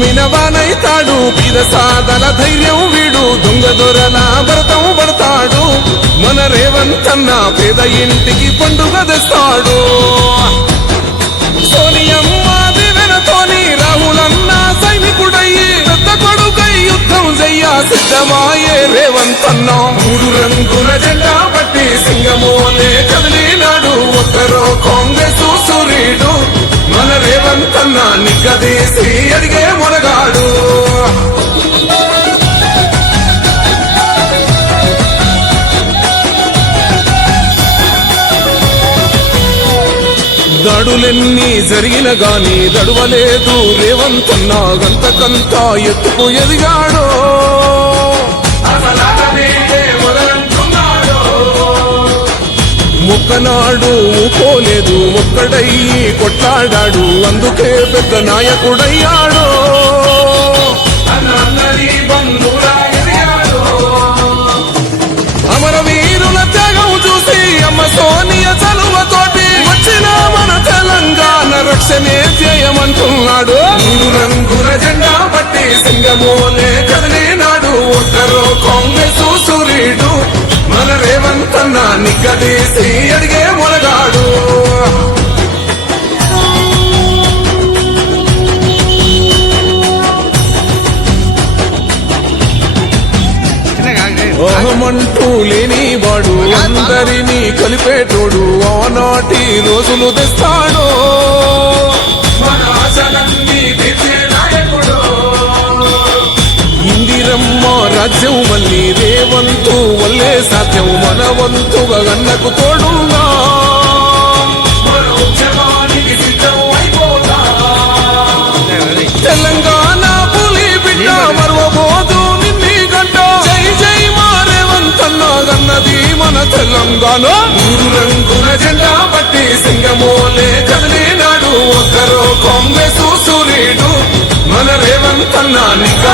మినవానైతాడు పీద సాదల ధైర్యం వీడు దొంగ దొరల భరతం పడతాడు మన రేవంతన్న పేద ఇంటికి పండుగ తెస్తాడు సోనియమ్మ దివెనతోని రాహులన్న సైనికుడయ్యి పెద్ద కొడుకై యుద్ధం చెయ్య సిద్ధమాయే రేవంతన్న మూడు రంగుల జెండా పట్టి సింగమోలే కదిలినాడు ఒక్కరో కాంగ్రెస్ సూర్యుడు మన రేవంతన్న నిగ్గదీసి అడిగే మొనగాడు దాడులెన్ని జరిగిన గాని దడువలేదు రేవంతన్న గంతకంతా ఎత్తుకు ఎదిగాడో ముక్కనాడు ఊకోలేదు ఒక్కడయ్యి కొట్లాడాడు అందుకే పెద్ద నాయకుడయ్యాడు అమరవీరుల త్యాగం చూసి అమ్మ సోనియ చలువతోటి వచ్చిన మన తెలంగాణ రక్షణే చేయమంటున్నాడు మూడు రంగుల జెండా పట్టి సింగమోలే కదిలినాడు ఒక్కరో కాంగ్రెస్ సూర్యుడు మన రేవంతన్న నిగ్గదీసి అడిగే మొనగాడు ఓహమంటూ లేనివాడు అందరినీ కలిపేటోడు ఆనాటి రోజులు తెస్తాడు ఇందిరమ్మ రాజ్యం మళ్ళీ రేవంతు వల్లే సాధ్యం మన వంతుగా గన్నకు తోడున్నా తెలంగాణ పులి బిడ్డ మరవబోదు నిన్ని గంట జై జై మా రేవంతన్న గన్నది మన తెలంగాణ మూడు రంగుల జెండా పట్టి సింగమోలే కదిలినాడు ఒక్కరో కాంగ్రెస్ సూర్యుడు మన రేవంతన్న నిగ్గ